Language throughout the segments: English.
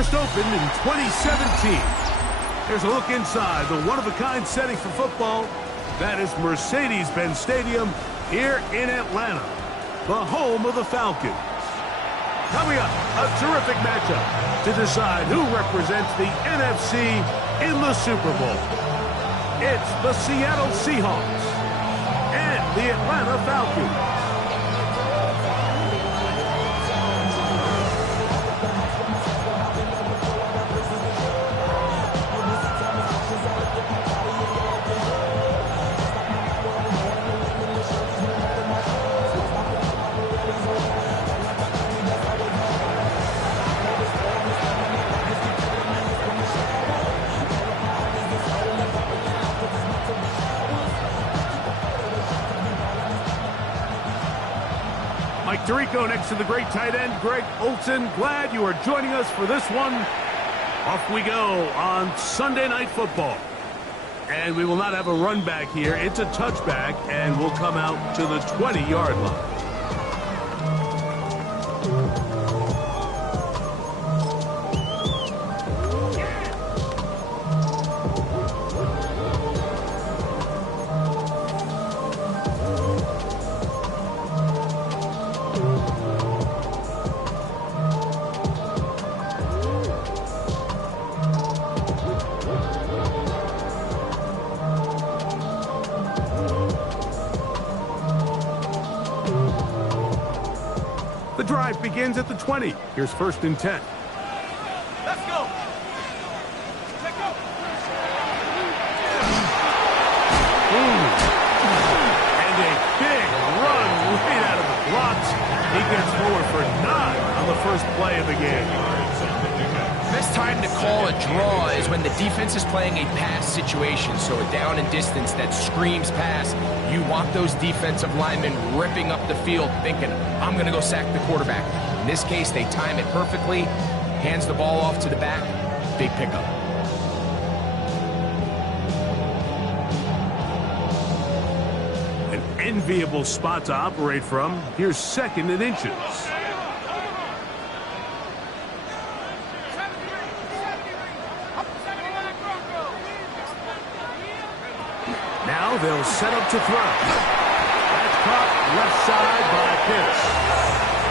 first opened in 2017. Here's a look inside the one-of-a-kind setting for football. That is Mercedes-Benz Stadium here in Atlanta, the home of the Falcons. Coming up, a terrific matchup to decide who represents the NFC in the Super Bowl. It's the Seattle Seahawks and the Atlanta Falcons. Mike Tirico next to the great tight end, Greg Olsen. Glad you are joining us for this one. Off we go on Sunday Night Football. And we will not have a run back here. It's a touchback, and we'll come out to the 20-yard line. The drive begins at the 20. Here's 1st and 10. Let's go. Let's go. And a big run right out of the blocks. He gets forward for 9 on the first play of the game. Best time to call a draw is when the defense is playing a pass situation, so a down and distance that screams pass. You want those defensive linemen ripping up the field thinking, I'm going to go sack the quarterback. In this case, they time it perfectly, hands the ball off to the back, big pickup. An enviable spot to operate from. Here's 2nd and inches. Now they'll set up to throw. That's caught left side by Pitts.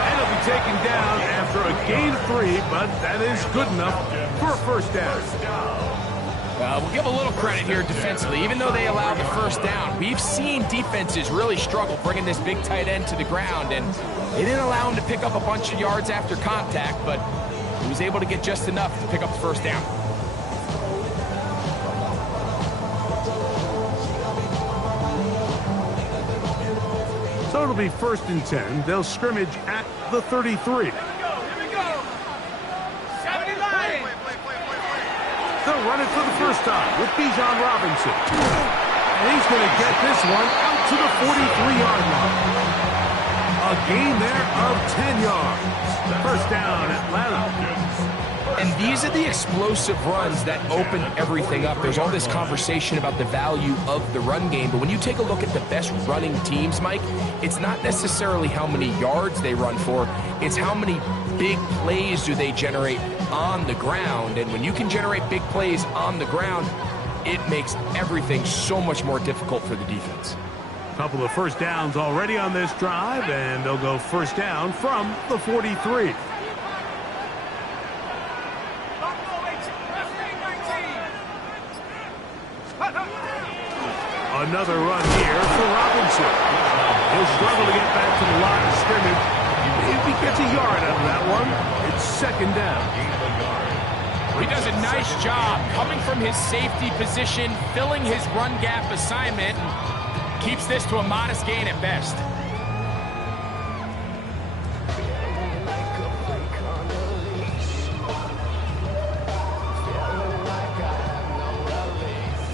And he'll be taken down after a gain of 3, but that is good enough for a first down. We'll give a little credit here defensively. Even though they allowed the first down, we've seen defenses really struggle bringing this big tight end to the ground, and they didn't allow him to pick up a bunch of yards after contact, but he was able to get just enough to pick up the first down. So it'll be 1st and 10. They'll scrimmage at the 33. They'll run it for the first time with Bijan Robinson. And he's going to get this one out to the 43-yard line. A gain there of 10 yards. First down, Atlanta. And these are the explosive runs that open everything up. There's all this conversation about the value of the run game, but when you take a look at the best running teams, Mike, it's not necessarily how many yards they run for, it's how many big plays do they generate on the ground. And when you can generate big plays on the ground, it makes everything so much more difficult for the defense. Couple of first downs already on this drive, and they'll go first down from the 43. Another run here for Robinson. He'll struggle to get back to the line of scrimmage. If he gets a yard out of that one, it's 2nd down. He does a nice job coming from his safety position, filling his run gap assignment, and keeps this to a modest gain at best.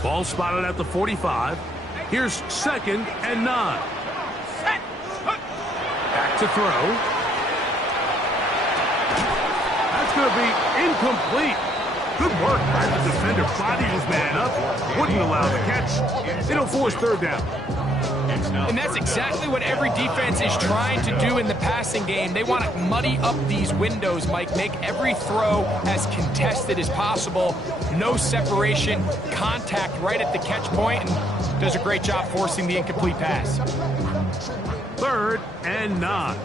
Ball spotted at the 45. Here's 2nd and 9. Back to throw. That's going to be incomplete. Good work by the defender. Bodied his man up. Wouldn't allow the catch. It'll force third down. And that's exactly what every defense is trying to do in the passing game. They want to muddy up these windows, Mike, make every throw as contested as possible. No separation, contact right at the catch point, and does a great job forcing the incomplete pass. 3rd and 9.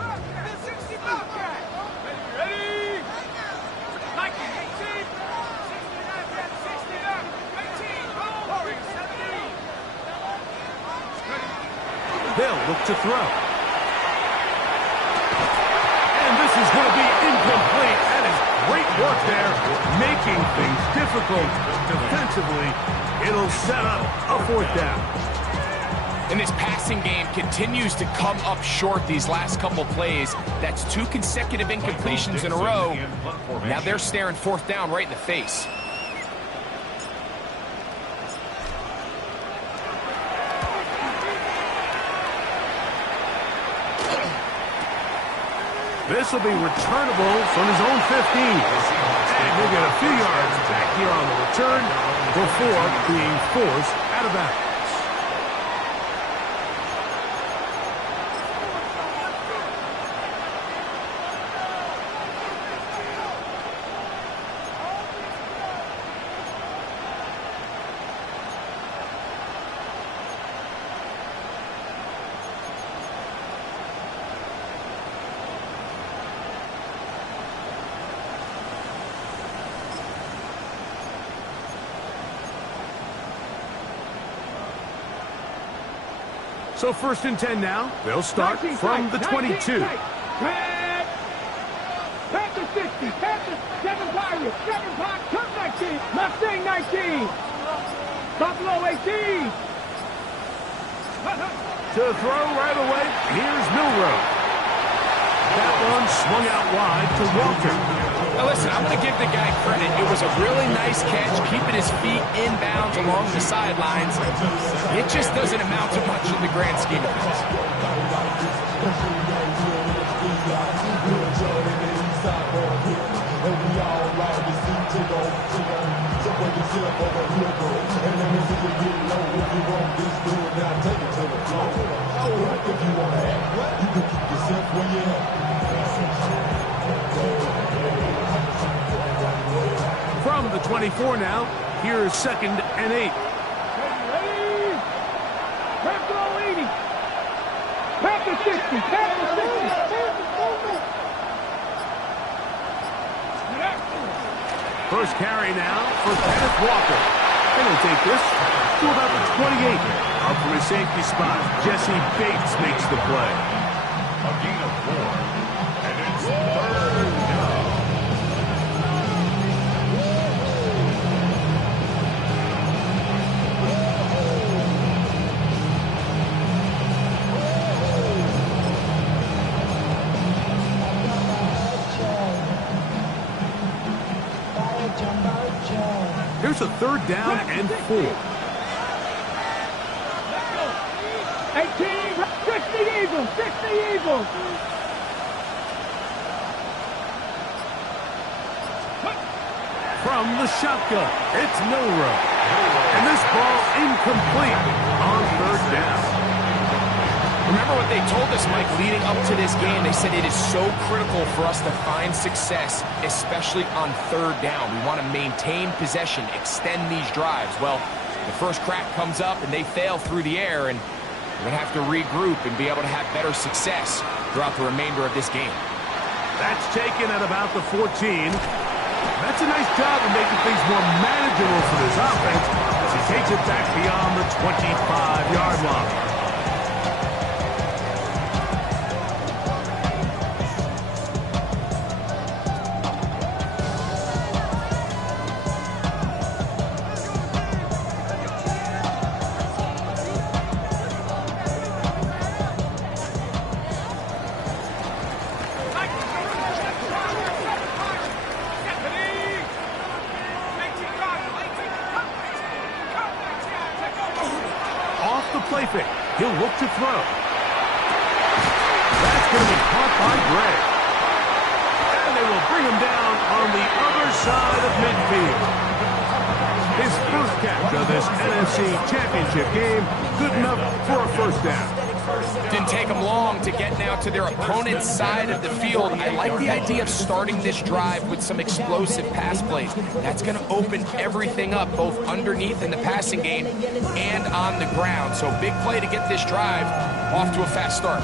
They'll look to throw. And this is going to be incomplete. That is great work there, making things difficult defensively. It'll set up a 4th down. And this passing game continues to come up short these last couple plays. That's 2 consecutive incompletions in a row. Now they're staring 4th down right in the face. This will be returnable from his own 15. And he'll get a few yards back here on the return before being forced out of bounds. So 1st and 10 now. They'll start from the 22. Pass to 60. Pass to 7 Pirates. 7 Pirates. Come 19. Mustang 19. Buffalo 18. To throw right away, here's Milrow. That one swung out wide to Walker. Now listen, I'm going to give the guy credit. It was a really nice catch, keeping his feet inbounds along the sidelines. It just doesn't amount to much in the grand scheme of things. From the 24 now, here's 2nd and 8. Ready? Pass to 80. Pass to 60. Pass to 60. First carry now for Kenneth Walker. And he'll take this to about the 28. Up from his safety spot, Jesse Bates makes the play. A gain of 4. And it's 3rd down. Here's a 3rd down and 4. 18. 60 Eagles. 60 Eagles. From the shotgun, it's Milrow. And this ball incomplete on 3rd down. Remember what they told us, Mike, leading up to this game. They said it is so critical for us to find success, especially on 3rd down. We want to maintain possession, extend these drives. Well, the first crack comes up and they fail through the air, and we're going to have to regroup and be able to have better success throughout the remainder of this game. That's taken at about the 14. That's a nice job of making things more manageable for this offense as he takes it back beyond the 25-yard line. Play fake. He'll look to throw. That's going to be caught by Gray. And they will bring him down on the other inside of midfield. His first catch of this NFC Championship game, good enough for a first down. Didn't take them long to get now to their opponent's side of the field. I like the idea of starting this drive with some explosive pass plays. That's going to open everything up, both underneath in the passing game and on the ground. So big play to get this drive off to a fast start.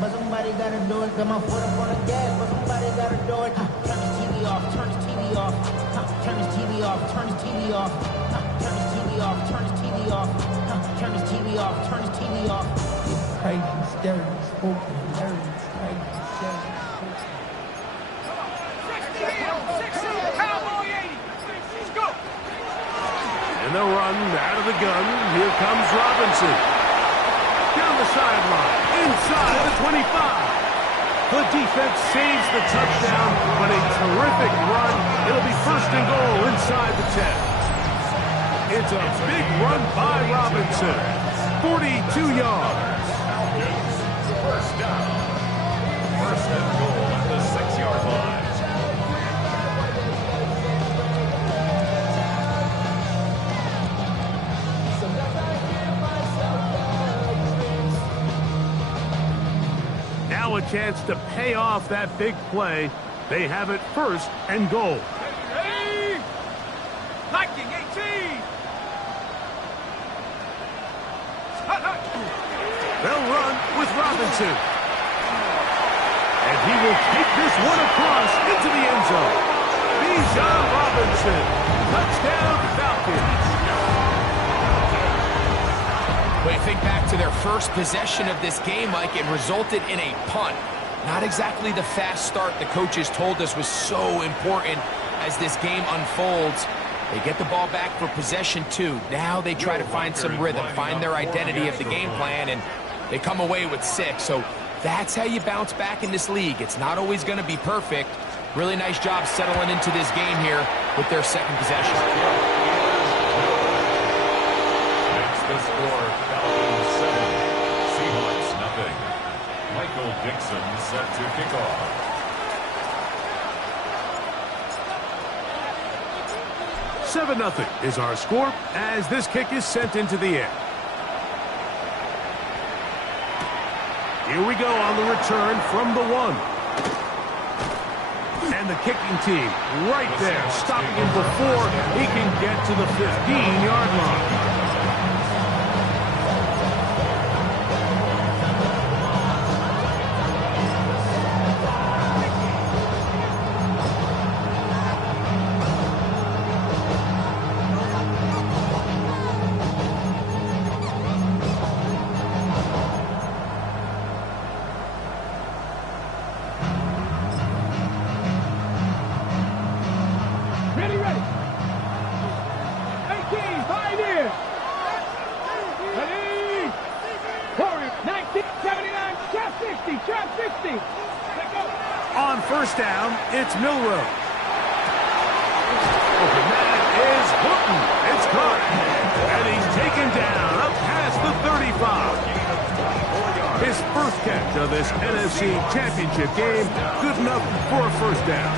But somebody gotta do it. Come on, foot up on the gas, but somebody gotta do it. Turn his TV off, turn his TV off. Turn his TV off, turn his TV off. Turn his TV off, turn his TV off. Turn his TV off, turn his TV off. It's crazy, scary, spooky, nerdy, it's crazy, scary, spooky. Cowboy 80. Let's go. And they'll run out of the gun. Here comes Robinson. Down the sideline, inside the 25. The defense saves the touchdown, but a terrific run. It'll be first and goal inside the 10. It's a big run by Robinson. 42 yards. First down. First and goal at the 6-yard line. Now a chance to pay off that big play. They have it first and goal. Ready? Liking 18. They'll run with Robinson. And he will take this one across into the end zone. Bijan Robinson. Touchdown Falcons. When you think back to their first possession of this game, Mike, it resulted in a punt. Not exactly the fast start the coaches told us was so important as this game unfolds. They get the ball back for possession 2. Now they try to find some rhythm, find their identity of the game plan, and they come away with 6. So that's how you bounce back in this league. It's not always going to be perfect. Really nice job settling into this game here with their second possession. Makes the score Falcons 7, Seahawks nothing. Michael Dixon set to kick off. Seven 0 is our score as this kick is sent into the air. Here we go on the return from the 1. And the kicking team right there, stopping him before he can get to the 15-yard line. Ready, ready. 18, pioneer. Ready. Warrior, 1979, trap 60, trap 60. Let go. On first down, it's Milrow. And that is Hooten. It's caught. And he's taken down up past the 35. His first catch of this NFC Championship game, good enough for a first down.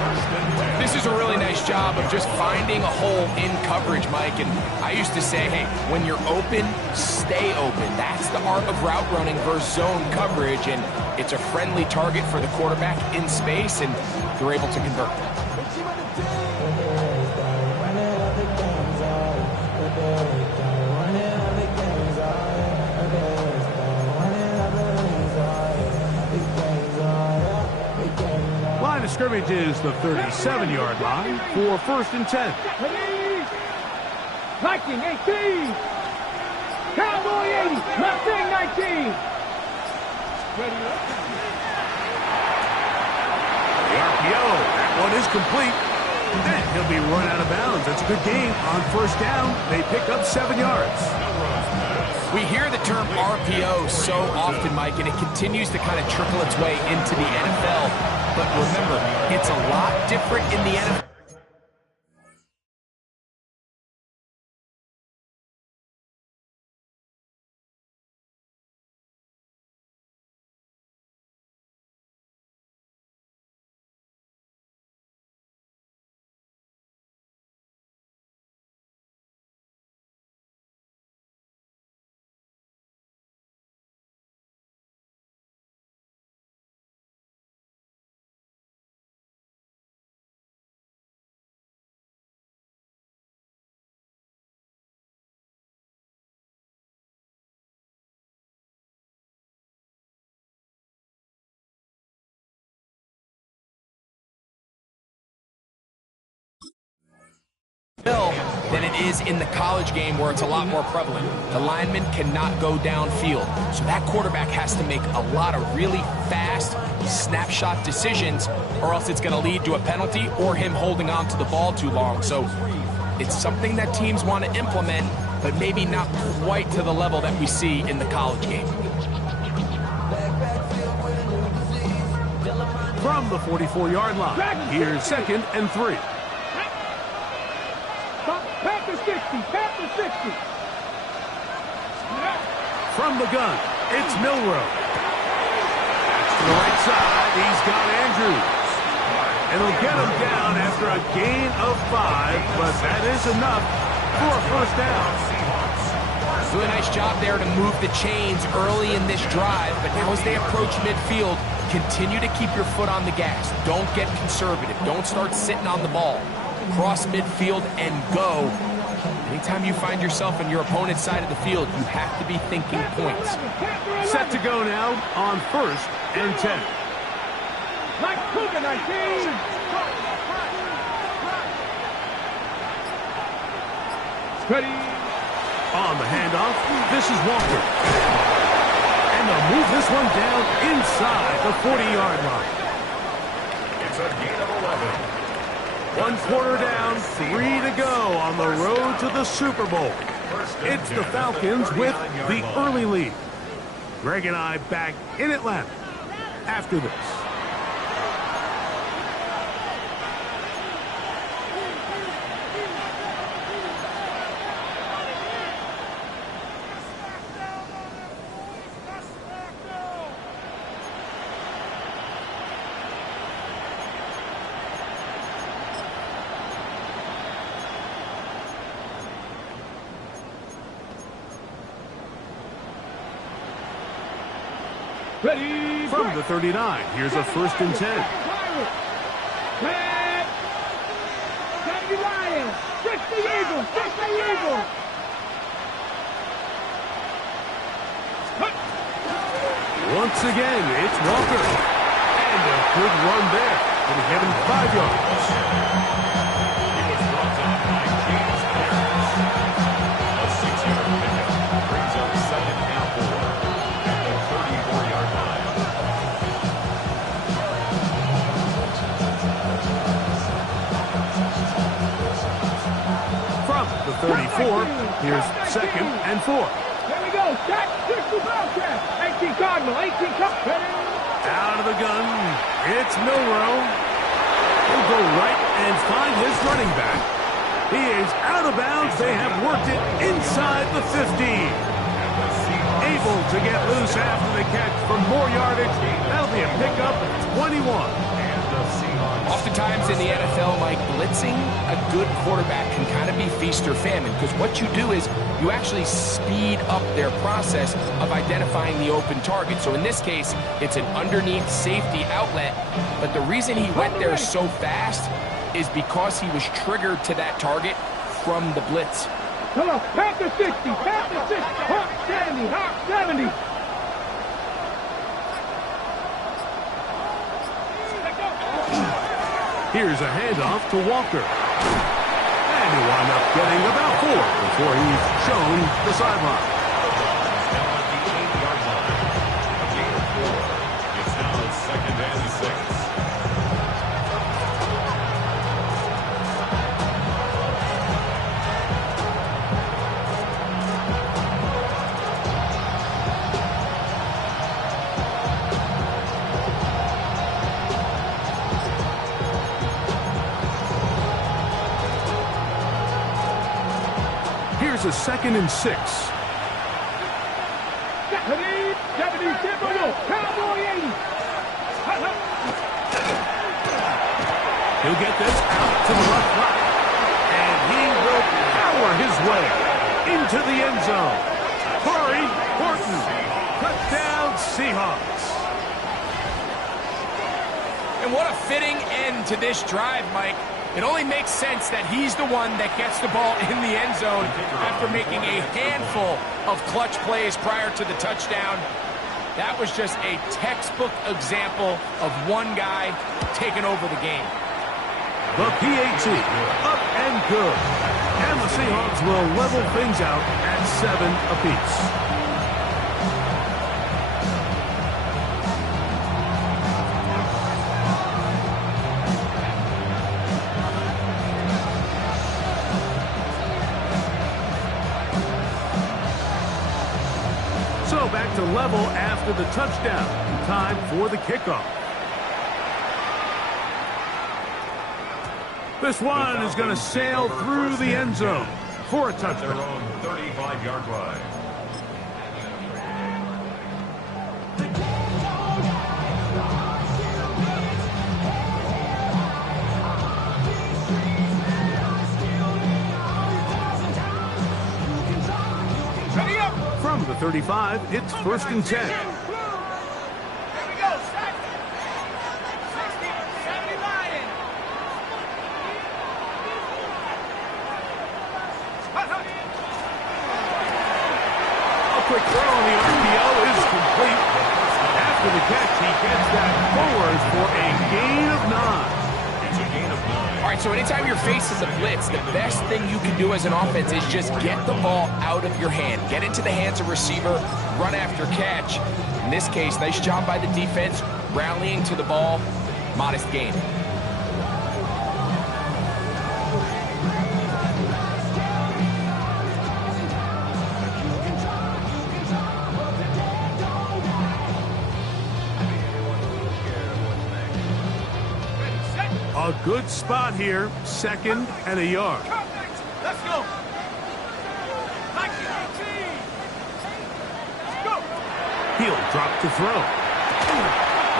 This is a really nice job of just finding a hole in coverage, Mike. And I used to say, hey, when you're open, stay open. That's the art of route running versus zone coverage. And it's a friendly target for the quarterback in space, and they're able to convert. Line of scrimmage is the 37-yard line for first and 10. Ready. Liking 18. Cowboy 80, Mustang 19. Ready. The RPO, that one is complete. Then he'll be run out of bounds. That's a good gain on first down. They pick up 7 yards. We hear the term RPO so often, Mike, and it continues to kind of trickle its way into the NFL. But remember, it's a lot different in the NFL. it is in the college game where it's a lot more prevalent. The lineman cannot go downfield. So that quarterback has to make a lot of really fast snapshot decisions, or else it's going to lead to a penalty or him holding on to the ball too long. So it's something that teams want to implement, but maybe not quite to the level that we see in the college game. From the 44-yard line, here's 2nd and 3. Back to 60, back to 60. From the gun, it's Milrow. To the right side, he's got Andrews. And he'll get him down after a gain of 5, but that is enough for a first down. Really nice job there to move the chains early in this drive, but now as they approach midfield, continue to keep your foot on the gas. Don't get conservative. Don't start sitting on the ball. Cross midfield and go. Anytime you find yourself on your opponent's side of the field, you have to be thinking points. Set to go now on 1st and 10. Like Cougar 19. Ready. On the handoff, this is Walker. And they'll move this one down inside the 40-yard line. It's a gain of 11. 1 quarter down, 3 to go on the road to the Super Bowl. It's the Falcons with the early lead. Greg and I back in Atlanta after this. Ready. From the 39, here's a 1st and 10. Red. Danny Ryan. 60 Eagles. 60 Eagles. Once again, it's Walker. And a good run there. It'll give him 5 yards. He was brought down by James Harris. A 6-yard pickup brings up 2nd and 4 at the 34-yard line. From the 34, here's 2nd and 4. There we go. Shot. 60 Bobcat. 18 Cardinal. 18 Cup. Out of the gun, it's Milrow. He'll go right and find his running back. He is out of bounds. They have worked it inside the 15. Able to get loose after the catch for more yardage. That'll be a pickup of 21. Oftentimes in the NFL, Mike, blitzing a good quarterback can kind of be feast or famine, because what you do is you actually speed up their process of identifying the open target. So in this case, it's an underneath safety outlet, but the reason he went there so fast is because he was triggered to that target from the blitz. Come on, back to 60, back to 60, Hawk 70, Hawk 70. Here's a handoff to Walker. And he'll wind up getting about 4 before he's shown the sideline. Now at the 8-yard line. A gain of 4. It's now 2nd and 6. Here's a 2nd and 6. 70, Cowboy 80. He'll get this out to the left side. And he will power his way into the end zone. Corey Horton. Touchdown Seahawks. And what a fitting end to this drive, Mike. It only makes sense that he's the one that gets the ball in the end zone after making a handful of clutch plays prior to the touchdown. That was just a textbook example of one guy taking over the game. The PAT, up and good. And the Seahawks will level things out at 7 apiece. So back to level after the touchdown. Time for the kickoff. This one is going to sail through the end zone for a touchdown. 35-yard line. From the 35, it's 1st and 10. Quick throw on the RPO is complete. After the catch, he gets that forward for a gain of 9. It's a gain of 9. All right, so anytime you're facing the blitz, the best thing you can do as an offense is just get the ball out of your hand. Get into the hands of receiver, run after catch. In this case, nice job by the defense, rallying to the ball, modest gain. A good spot here, 2nd and a yard. Let's go. He'll drop to throw.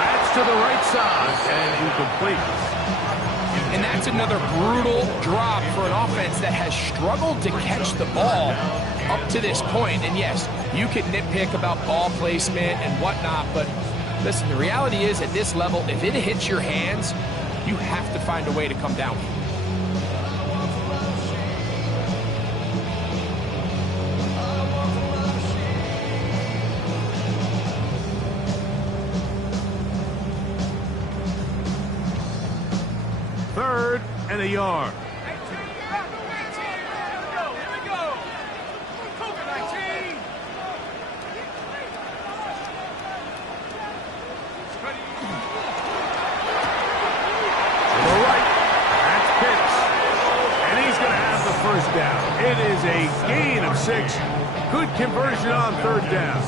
That's to the right side and incomplete. And that's another brutal drop for an offense that has struggled to catch the ball up to this point. And yes, you could nitpick about ball placement and whatnot, but listen, the reality is at this level, if it hits your hands, you have to find a way to come down. Third and a yard. Down. It is a gain of 6. Good conversion on 3rd down.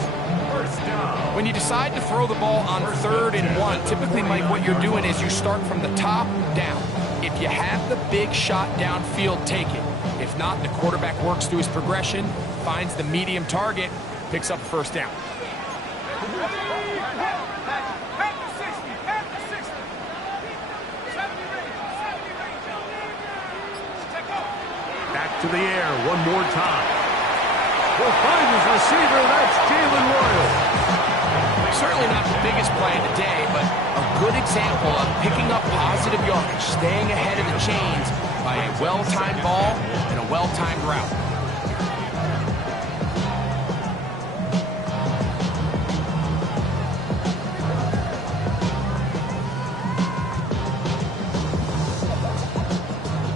First down. When you decide to throw the ball on 3rd and 1, typically, Mike, what you're doing is you start from the top down. If you have the big shot downfield, take it. If not, the quarterback works through his progression, finds the medium target, picks up 1st down. To the air one more time. Will find his receiver. That's Jalen Royal. Certainly not the biggest play of the day, but a good example of picking up positive yardage, staying ahead of the chains by a well-timed ball and a well-timed route.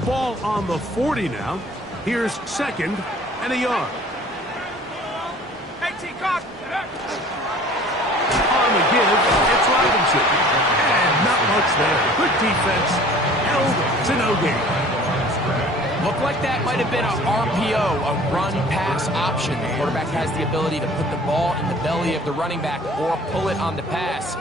Ball on the 40 now. Here's 2nd and a yard. On the give, it's Robinson. And not much there. Good defense. Held to no gain. Looked like that might have been a RPO, a run-pass option. The quarterback has the ability to put the ball in the belly of the running back or pull it on the pass.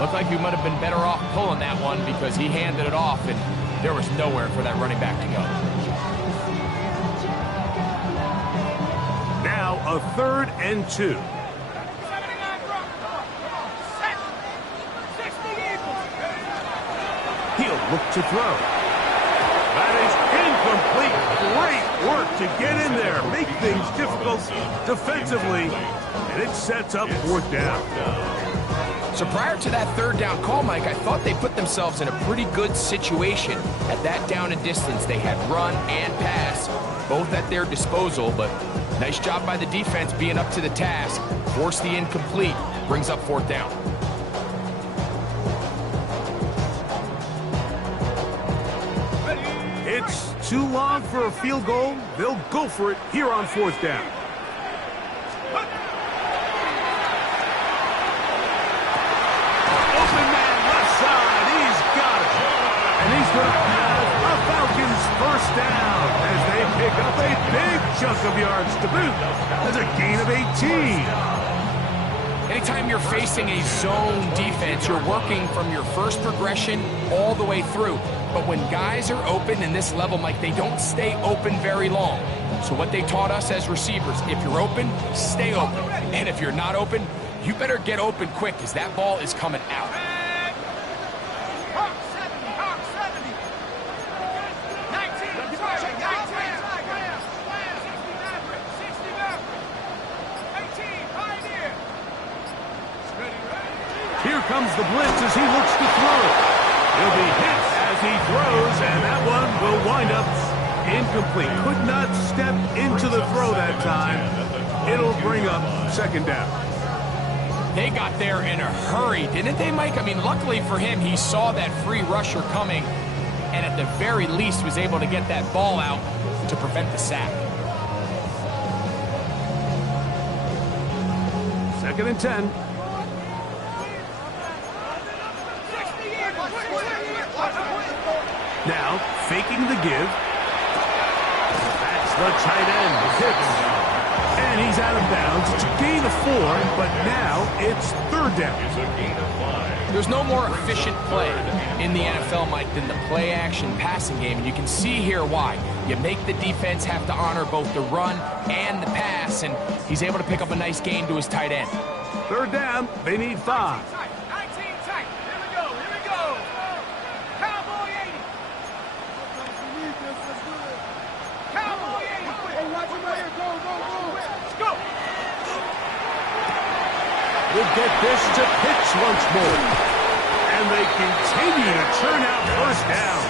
Looked like you might have been better off pulling that one because he handed it off and there was nowhere for that running back to go. Now a 3rd and 2. He'll look to throw. That is incomplete. Great work to get in there. Make things difficult defensively. And it sets up 4th down. So prior to that 3rd down call, Mike, I thought they put themselves in a pretty good situation. At that down and distance, they had run and pass, both at their disposal, but nice job by the defense being up to the task. Force the incomplete, brings up 4th down. It's too long for a field goal. They'll go for it here on 4th down. Open man left side. He's got it. And he's going to have a Falcons first down as they pick up a big chunk of yards to boot. That's a gain of 18. Anytime you're facing a zone defense, you're working from your first progression all the way through. But when guys are open in this level, Mike, they don't stay open very long. So what they taught us as receivers, if you're open, stay open. And if you're not open, you better get open quick because that ball is coming out. Here comes the blitz as he looks to throw. He'll be hit as he throws, and that one will wind up incomplete. Could not step into the throw that time. It'll bring up 2nd down. They got there in a hurry, didn't they, Mike? I mean, luckily for him, he saw that free rusher coming, and at the very least was able to get that ball out to prevent the sack. 2nd and 10. Now, faking the give. That's the tight end. Hits. And he's out of bounds. It's a gain of 4, but now it's 3rd down. There's no more efficient play in the NFL, Mike, than the play-action passing game. And you can see here why. You make the defense have to honor both the run and the pass, and he's able to pick up a nice gain to his tight end. 3rd down. They need 5. Will get this to Pitts once more. And they continue to churn out first down.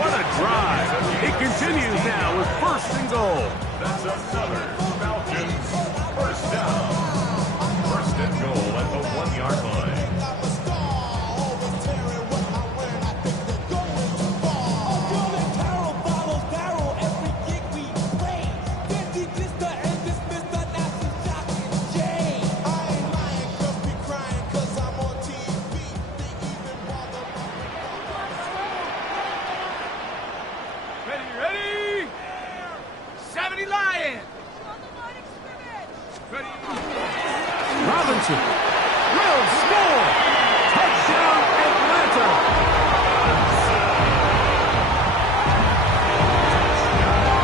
What a drive. It continues now with 1st and goal. That's another Falcons first down. 1st and goal at the 1-yard line. Robinson will score. Touchdown, Atlanta.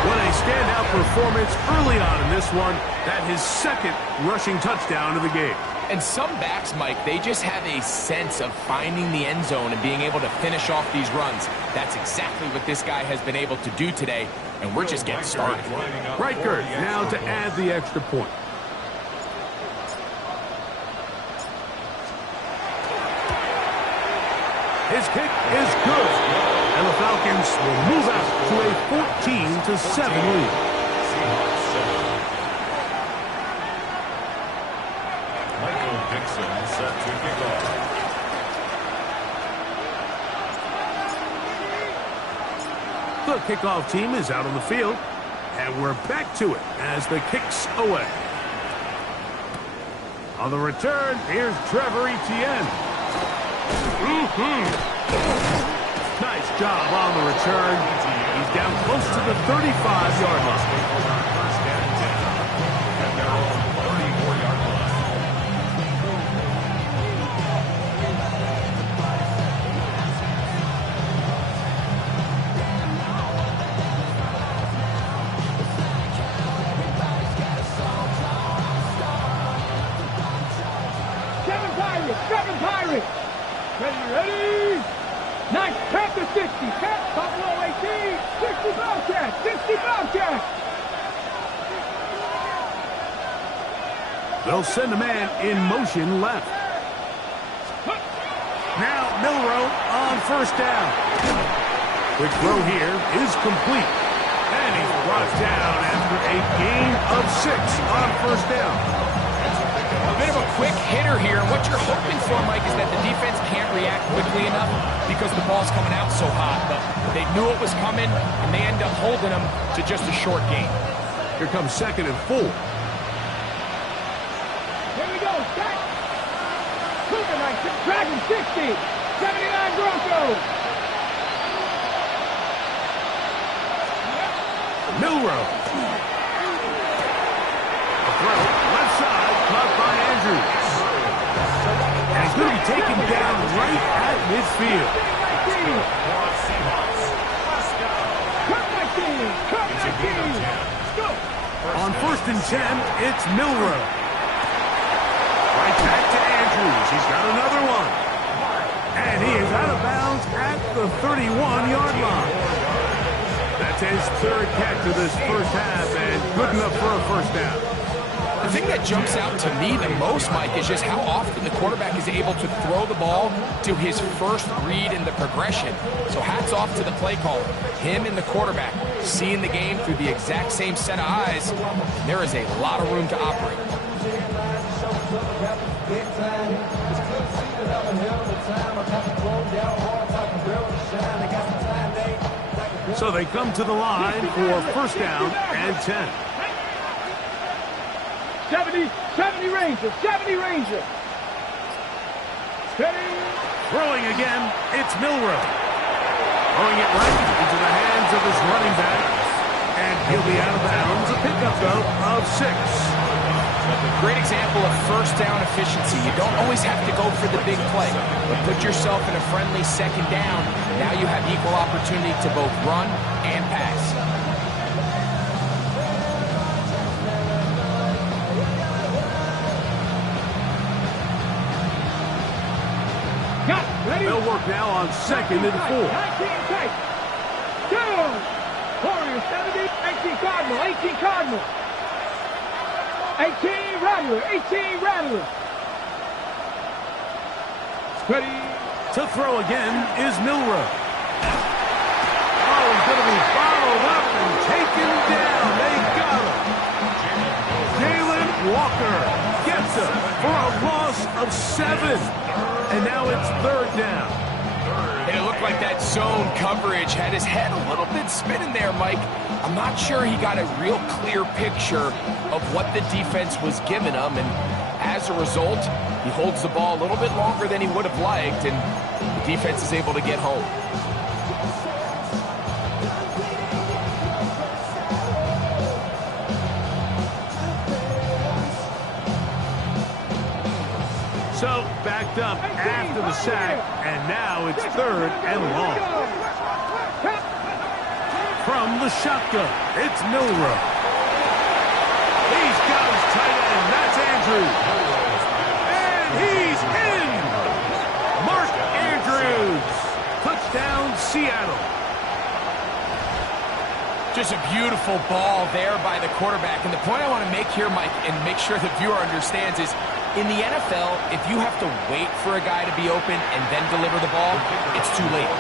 What a standout performance early on in this one. That his 2nd rushing touchdown of the game. And some backs, Mike, they just have a sense of finding the end zone and being able to finish off these runs. That's exactly what this guy has been able to do today, and we're just getting started. Reichert now to add the extra point. His kick is good, and the Falcons will move out to a 14-7 lead. Michael Dixon set to kick off. The kickoff team is out on the field, and we're back to it as the kick's away. On the return, here's Trevor Etienne. Nice job on the return. He's down close to the 35-yard line. First and 10 at their own 34-yard line. Seven Pirates. Ready? Nice. Panther 60. Buffalo 18. 60 Bobcats. 60 Bobcats. They'll send a man in motion left. Now Milrow on first down. Quick throw here is complete. And he's brought down after a gain of 6 on first down. A bit of a quick hitter here, and what you're hoping for, Mike, is that the defense can't react quickly enough because the ball's coming out so hot. But they knew it was coming, and they end up holding them to just a short gain. Here comes 2nd and 4. Here we go. Set. Cougar 19. Dragon 60. 79 Broncos. Milrow. A throw, left side, caught by Andrews. And he's going to be taken down right at midfield. On 1st and 10, it's Milrow. Right back to Andrews. He's got another one. And he is out of bounds at the 31-yard line. That's his 3rd catch of this first half, and good enough for a first down. The thing that jumps out to me the most, Mike, is just how often the quarterback is able to throw the ball to his first read in the progression. So hats off to the play caller. Him and the quarterback seeing the game through the exact same set of eyes. There is a lot of room to operate. So they come to the line for first down and 10. 70 Rangers, 70 Rangers. Steady. Throwing again, it's Milrow. Throwing it right into the hands of his running back. And he'll be out of bounds. A pickup, though, of 6. Great example of first down efficiency. You don't always have to go for the big play, but put yourself in a friendly 2nd down. Now you have equal opportunity to both run and pass. Got it. Ready? They'll work now on 2nd and 4. 19 tight. Down. Warriors 70. 18 Cardinal. 18 Cardinal. 18 Rattler. 18 Rattler. Ready. To throw again is Milrow. Oh, he's going to be followed up and taken down. They got him. Jalen Walker gets him for a loss of 7. And now it's 3rd down. And it looked like that zone coverage had his head a little bit spinning there, Mike. I'm not sure he got a real clear picture of what the defense was giving him, and as a result, he holds the ball a little bit longer than he would have liked, and the defense is able to get home. So, backed up after the sack, and now it's 3rd and long. From the shotgun, it's Milrow. He's got his tight end, that's Andrews. And he's in! Mark Andrews. Touchdown, Seattle. Just a beautiful ball there by the quarterback. And the point I want to make here, Mike, and make sure the viewer understands is, in the NFL, if you have to wait for a guy to be open and then deliver the ball, it's too late.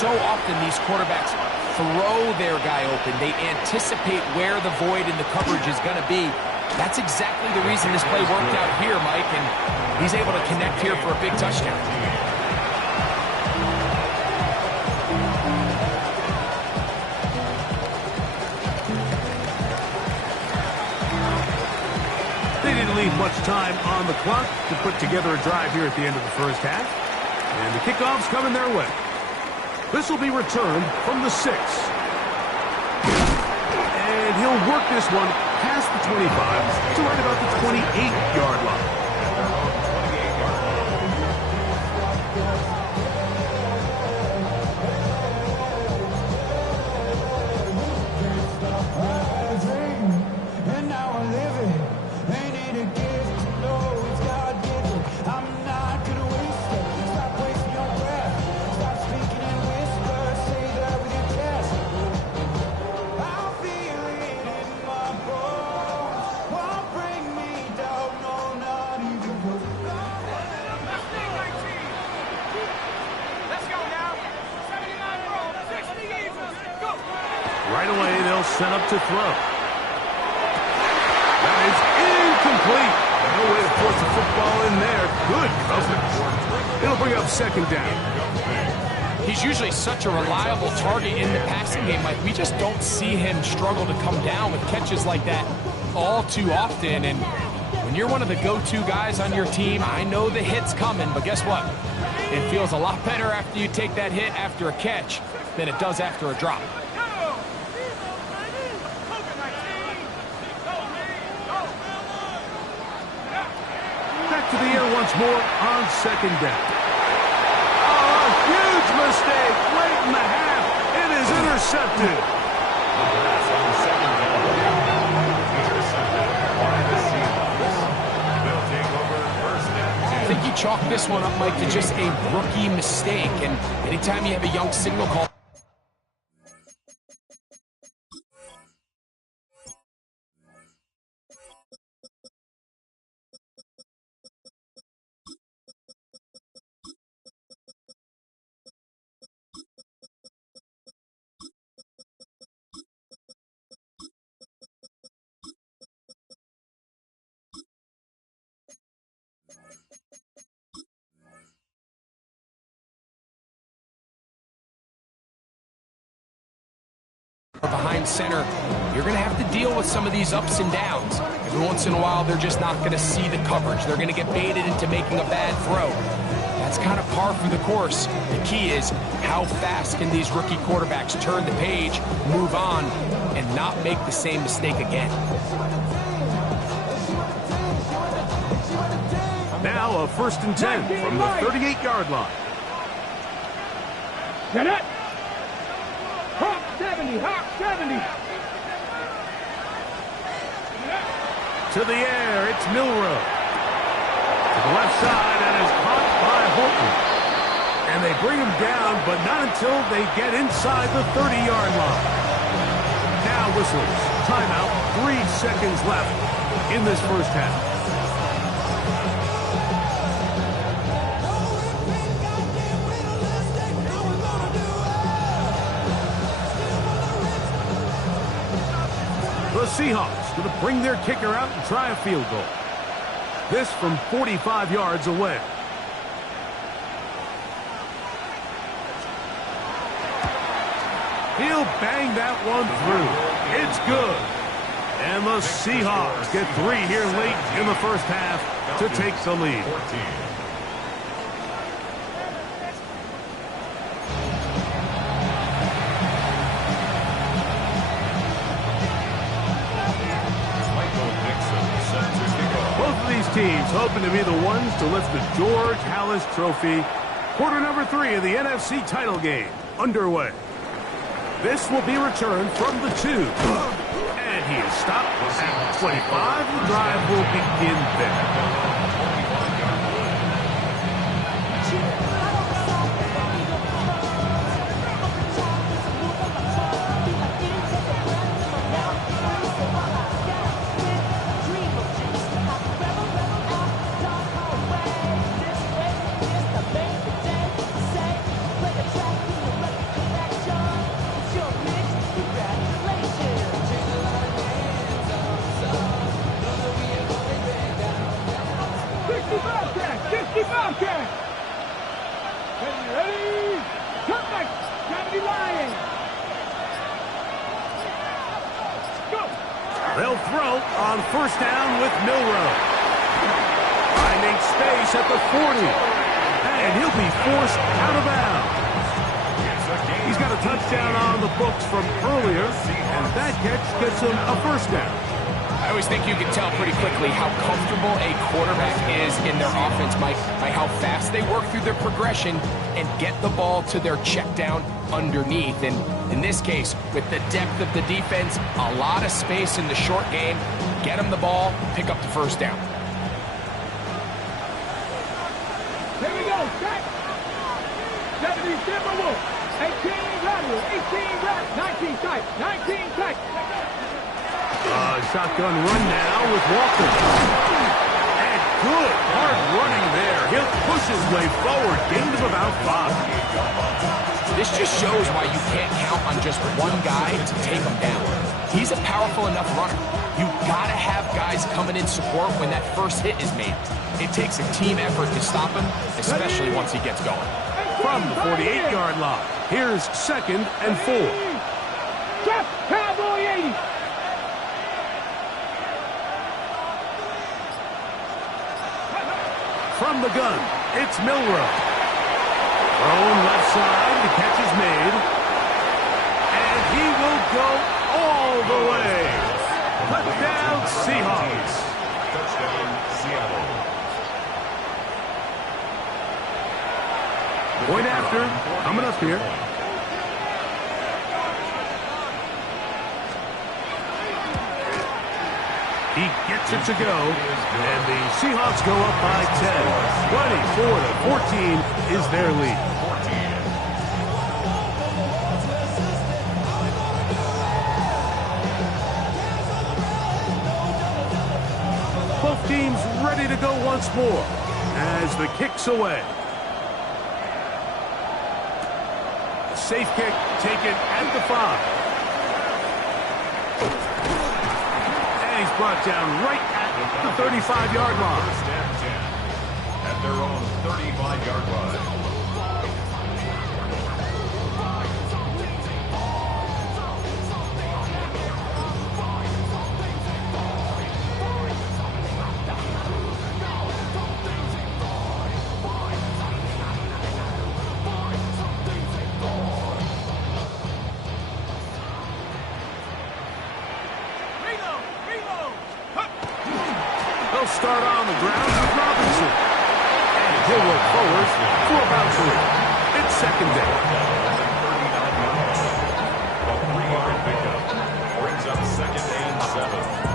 So often these quarterbacks throw their guy open. They anticipate where the void in the coverage is going to be. That's exactly the reason this play worked out here, Mike, and he's able to connect here for a big touchdown. They didn't leave much time on the clock to put together a drive here at the end of the first half. And the kickoff's coming their way. This will be returned from the 6. And he'll work this one past the 25 to right about the 28-yard line. Right away, they'll set up to throw. That is incomplete. No way to force the football in there. Good coverage. It'll bring up second down. He's usually such a reliable target in the passing game. Like, we just don't see him struggle to come down with catches like that all too often. And when you're one of the go-to guys on your team, I know the hit's coming, but guess what? It feels a lot better after you take that hit after a catch than it does after a drop. Back to the air once more on second down. Oh, a huge mistake late in the half. It is intercepted. Pass on second down. Intercepted by the Seahawks. They'll take over first and 10. I think you chalk this one up, Mike, to just a rookie mistake. And anytime you have a young signal call, behind center, you're going to have to deal with some of these ups and downs. Every once in a while, they're just not going to see the coverage. They're going to get baited into making a bad throw. That's kind of par for the course. The key is how fast can these rookie quarterbacks turn the page, move on, and not make the same mistake again. Now a first and 10 from the 38-yard line. Get it. Hawk 70, Hawk 70. To the air, it's Milrow. To the left side, and is caught by Horton. And they bring him down, but not until they get inside the 30-yard line. Now whistles. Timeout, 3 seconds left in this first half. The Seahawks going to bring their kicker out and try a field goal. This from 45 yards away. He'll bang that one through. It's good. And the Seahawks get 3 here late in the first half to take the lead. 14. Teams hoping to be the ones to lift the George Halas Trophy. Quarter number 3 of the NFC title game underway. This will be returned from the 2. And he is stopped at 25. The drive will begin there. They'll throw on first down with Milrow. Finding space at the 40. And he'll be forced out of bounds. He's got a touchdown on the books from earlier, and that catch gets him a first down. I always think you can tell pretty quickly how comfortable a quarterback is in their offense, Mike, by how fast they work through their progression and get the ball to their check down underneath. And in this case, with the depth of the defense, a lot of space in the short game, get them the ball, pick up the first down. Here we go, set. 70 Timberwolves. 18 lateral, 18 right, 19 tight, 19 tight. Shotgun run now with Walker. And good hard running there. He'll push his way forward. Gain of about 5. This just shows why you can't count on just one guy to take him down. He's a powerful enough runner. You gotta have guys coming in support when that first hit is made. It takes a team effort to stop him, especially once he gets going. From the 48-yard line, here's 2nd and 4. Just Cowboy 80. From the gun, it's Milrow. Thrown left side, the catch is made. And he will go all the way. Touchdown, Seahawks. Touchdown, Seattle. Point after, coming up here. He gets it to go, and the Seahawks go up by 10. 24-14 is their lead. Both teams ready to go once more as the kick's away. A safe kick taken at the 5. And he's brought down right at the 35-yard line. First and 10 at their own 35-yard line. They'll start on the ground with Robinson. And he'll work forward for about 3. It's 2nd down. A 3-yard pickup brings up 2nd and 7.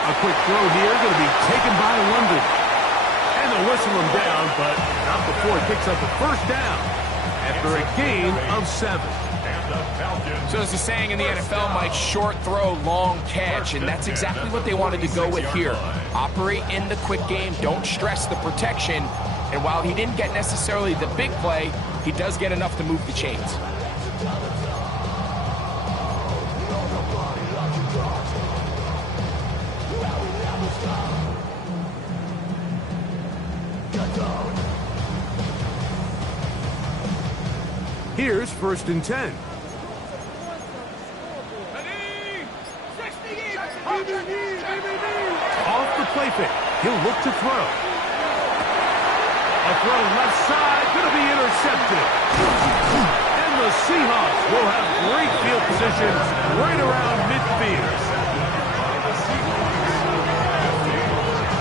A quick throw here, going to be taken by London. And they'll whistle him down, but not before he picks up the first down after a gain of 7. So there's a saying in the NFL, Mike, short throw, long catch, and that's exactly what they wanted to go with here. Operate in the quick game, don't stress the protection, and while he didn't get necessarily the big play, he does get enough to move the chains. Here's 1st and 10. Off the play fake. He'll look to throw. A throw left side, going to be intercepted. And the Seahawks will have great field position right around midfield.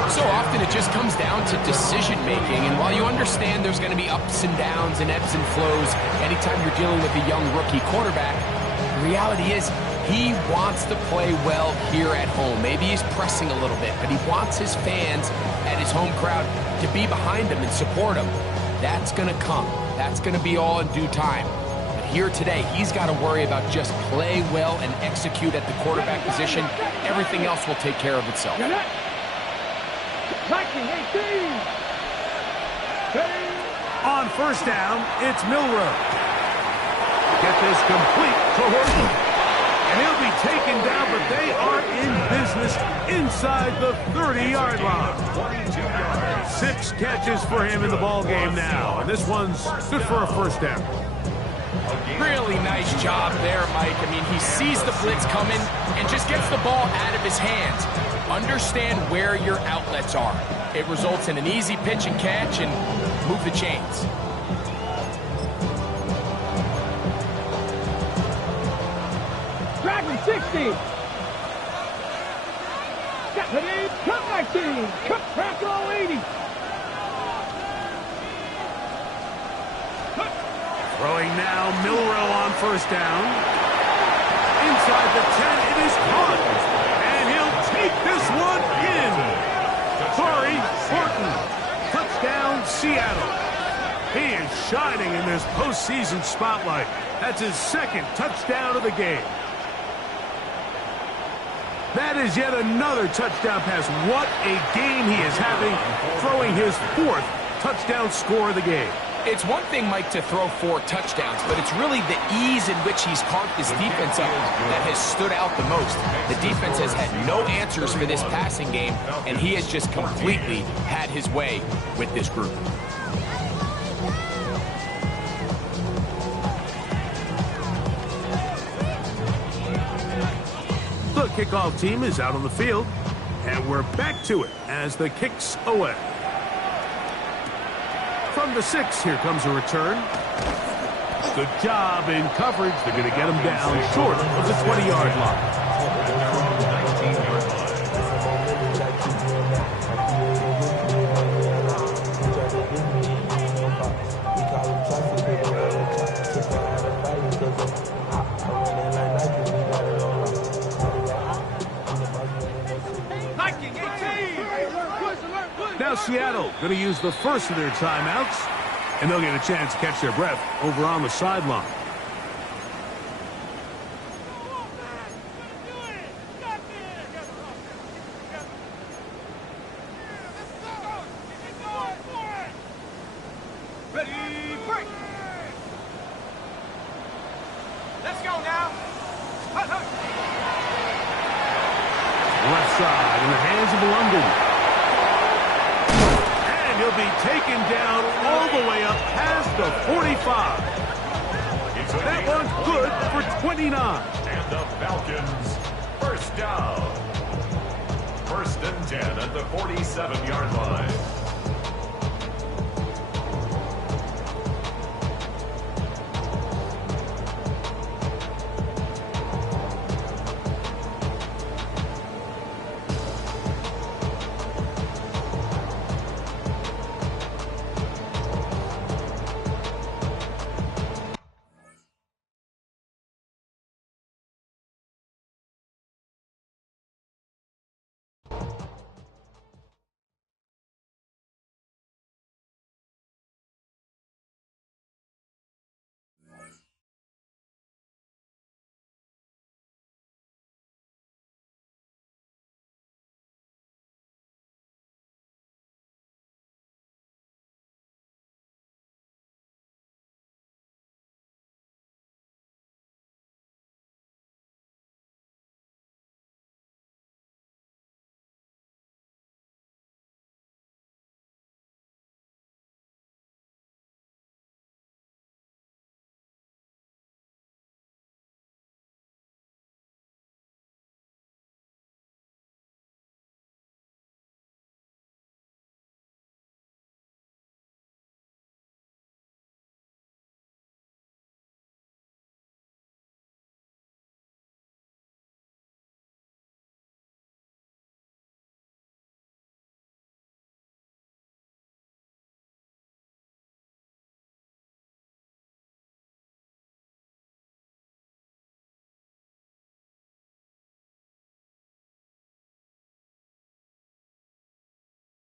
So often it just comes down to decision making, and while you understand there's going to be ups and downs and ebbs and flows anytime you're dealing with a young rookie quarterback, the reality is he wants to play well here at home. Maybe he's pressing a little bit, but he wants his fans and his home crowd to be behind him and support him. That's going to come. That's going to be all in due time. But here today, he's got to worry about just play well and execute at the quarterback position. Everything else will take care of itself. On 1st down, it's Milrow. Get this complete to Horton. And he'll be taken down, but they are in business inside the 30-yard line. 6 catches for him in the ball game now, and this one's good for a 1st down. Really nice job there, Mike. I mean, he sees the blitz coming and just gets the ball out of his hands. Understand where your outlets are. It results in an easy pitch and catch and move the chains. Dragon 60. Cut 19. Cut Crackle 80. Throwing now, Milrow on 1st down. Inside the 10, it is caught. And he'll take this one in. Corey Horton. shining in this postseason spotlight. That's his second touchdown of the game. That is yet another touchdown pass. What a game he is having, throwing his 4th touchdown score of the game. It's one thing, Mike, to throw 4 touchdowns, but it's really the ease in which he's carved this defense up that has stood out the most. The defense has had no answers for this passing game, and he has just completely had his way with this group. The kickoff team is out on the field, and we're back to it as the kick's away. From the 6, here comes a return. Good job in coverage. They're going to get him down short of the 20-yard line. 19-yard line. Now Seattle going to use the first of their timeouts, and they'll get a chance to catch their breath over on the sideline. Ready, break. Let's go now. Left side in the hands of London. And he'll be taken down all the way up past the 45. That one's good for 29. And the Falcons, first down. 1st and 10 at the 47-yard line.